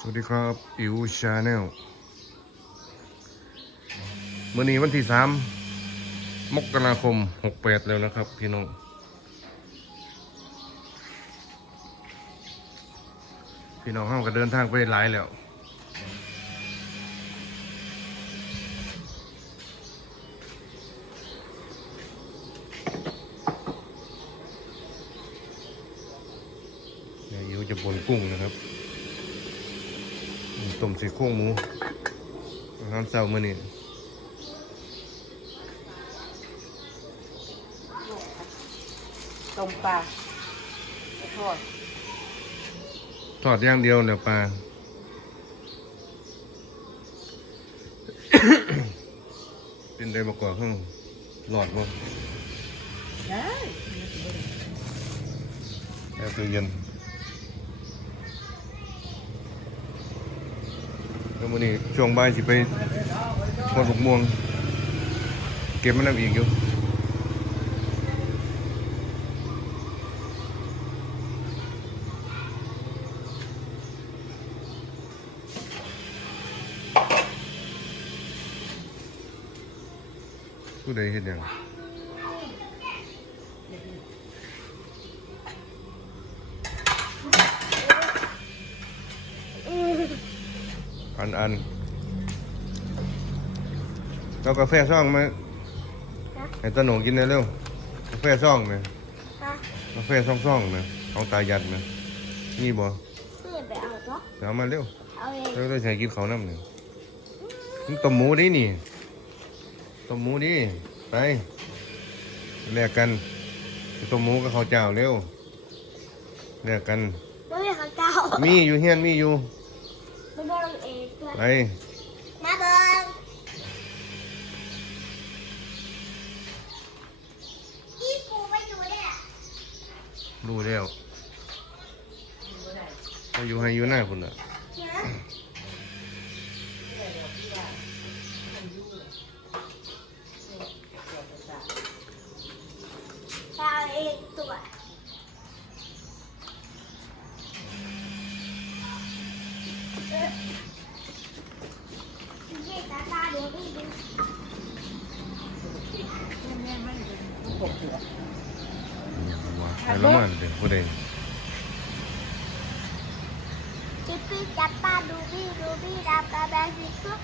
สวัสดีครับอิวชาแนลเมื่อนี้วันที่สามมกราคมหกแปดแล้วนะครับ พี่น้องพี่น้องห้ามก็เดินทางไปหลายแล้วเนี่ยอิวจะบนกุ้งนะครับ ต้มสีโครงหมูอาหารเช้ามื้อนี้ต้มปลาไปทอดทอดอย่างเดียวเนี่ยปลาเป็นได้มาก่อนข้างหลอดบ่ได้แอบตู้เย็น แล้วมื้อนี้ช่วงบ่ายสิไปกดลูกม่วง เก็บมันน้ำอีกอยู่ผู้ใดเห็นยัง อันอันเรากาแฟซ่องมาให้ตาหนูกินได้เร็วกาแฟซ่องไหมฮะกาแฟซ่องซ่องไหมเอาตายัดไหมนี่บ่พี่ไปเอาตัวเดี๋ยวเอามาเร็วเอาเองเราต้องใช้กินเขาวน้ำหนึ่งมันต้มหมูดินี่ต้มหมูดิไปแลกกันต้มหมูกับข้าวเจ้าเร็วแลกกันไม่มีข้าวเจ้ามีอยู่เฮียนมีอยู่ ไม่เบิ่งเองด้วย ไปมาเบิ่งอีปูไปอยู่เนี่ยรู้แล้วไปอยู่ให้อยู่หน้าคุณอะ นะไปเอาเองตัวเอ๊ะพี่ตาตาดูพี่ดู กบหัว แล้วมันเป็นผู้ใดจิปปี้จับป้าดูบี้ดูบี้ดับกระแบงสิคุก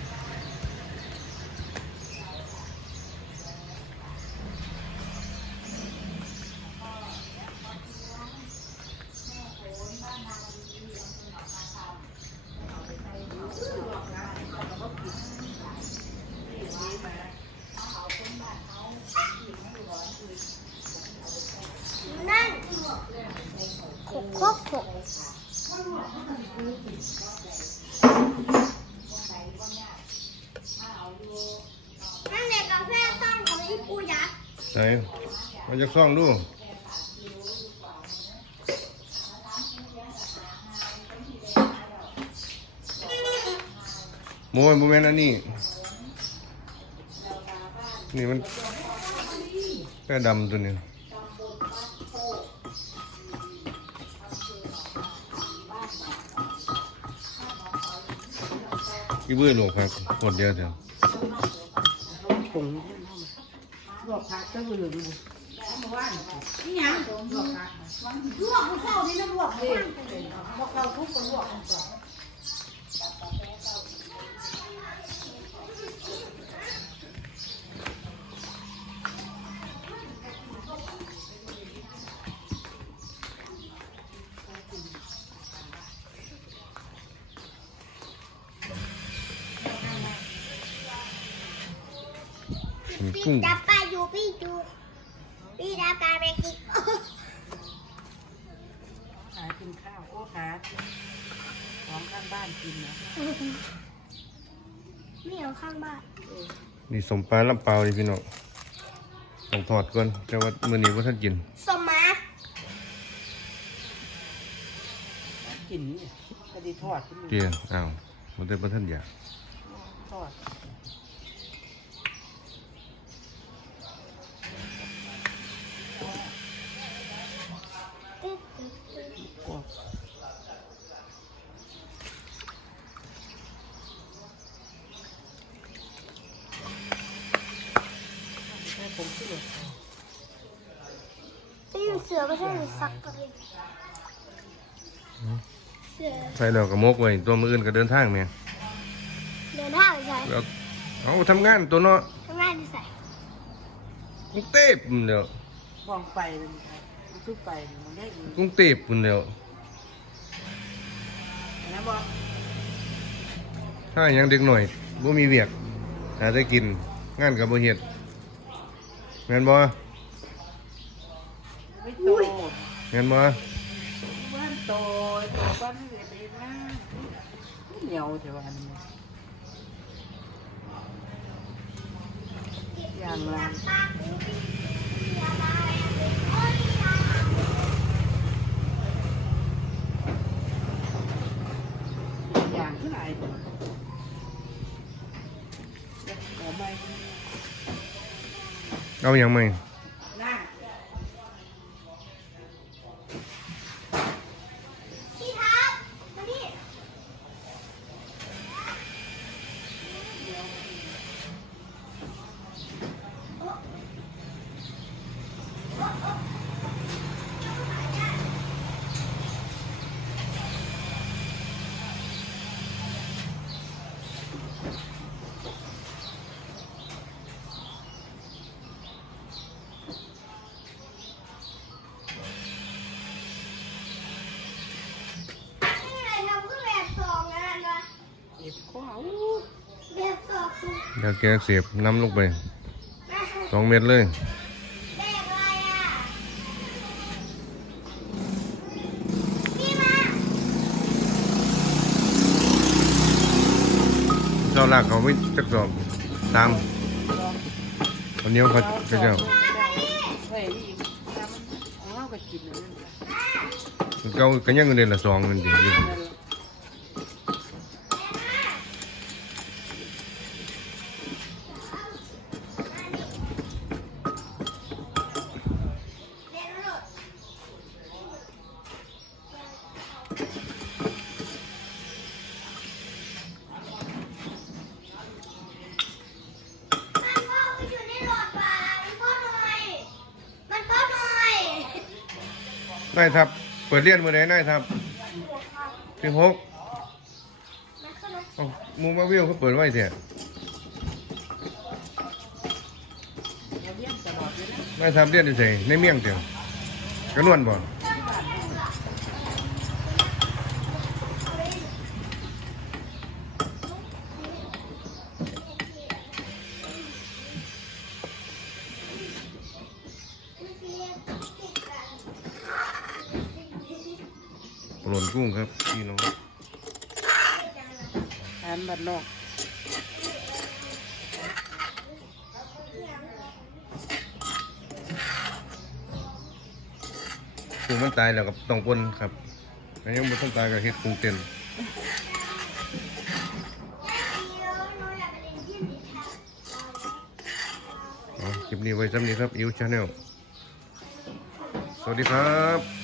นั่นขกขกขกนั่นเด็กกาแฟซ่องของอีปูยักษ์ ไหนมาจากซ่องดูโมยโมเมนต์อันนี้ นี่มันแค่ดำตัวนี้อีเบื่อหลวงครับกดเดียวเถอะ ลวกผักก็ลืมนี่ยังลวกผักลวกข้าวนี่นะลวกดิลวกข้าวทุกคนลวกกันก่อนมีพี่กุ้งจับป้าอยู่ พี่ดู พี่ดับกระแบงสิคุกหากินข้าว โอ้หาของข้างบ้านกินนะไม่เอาข้างบ้านนี่สมปลาลำเปล่าดิพี่น้องต้องถอดก่อนแต่ว่ามื้อนี้ว่าท่านกิน สมาร์ทกินนี่ก็ดีทอดกินเกลียอ้าวมันได้ว่าท่านอยากทอด ตึ๊ดตึ๊ดตึ๊ด กรอบ สือไม่ใช่สักกระเบนเสือใส่แล้วก็มกไว้ตัวมืออื่นก็เดินทางแม่เดินทางใส่แล้วเอาทำงานตัวเนาะทำงานที่ใส่กรุงเทพพุ่นเดียวมองไปเลยมันทุกไปมันได้อีกกรุงเทพพุ่นเดียวนะบอกถ้าหยังเด็กหน่อยบ่มีเวียกหาได้กินงานกับบ่เฮ็ดแม่นบ่ ไม่โต แม่นบ่บ้านโตโตบ้านเล็กๆนะเหนียวแต่ว่าอันนี้อย่างไรอย่างที่ไหนขอไม่เอาหยังไหม นั่ง พี่ทับมานี่ นี่ไงทำก็แบบสองงานวะ เจ็บข้อ แบบสองคือ เดี๋ ยวแกเสียบน้ำลงไปสองเม็ดเลยแบบอะไรอะนี่มาเจ้าลากเขาไม่จักสอบตามคนเหนี้ยวเขาเขาเจ้าเฮ้ยอีกน้ำของเราก็กินเลยนั่นแหละเขาก็ยังเงินเดือนละสองเงินดีอยู่นั่ นายทับ เปิดเรียนมือไหนนายทับสิบหกมูมาวิวเขาเปิดไว้เถอะนายทับเรียนอยู่ไหนในเมี่ยงเถอะกระนวนบ่ หล่นกุ้งครับพี่น้องทานบัดนอกกุ้งมันตายแล้วกับต้องปนครับแต่ยังไม่ต้องตายกับเฮ็ดกุ้งเต้นอ๋อคลิปนี้ไว้ซ้ำนี้ครับอิวชาแนลสวัสดีครับจะท